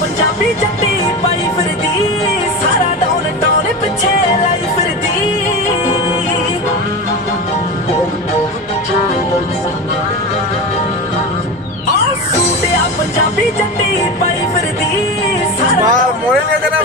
ਪੰਜਾਬੀ ਜੱਟੀ ਪਾਈ ਫਿਰਦੀ ਸਾਰਾ ਡੌਨ ਡੌਨ ਪਿੱਛੇ ਲਾਈ ਫਿਰਦੀ ਆ ਸੂਟਿਆ ਪੰਜਾਬੀ ਜੱਟੀ ਪਾਈ ਫਿਰਦੀ ਸਾਰਾ ਮੋੜੇ ਲੈ ਕੇ ਨਾ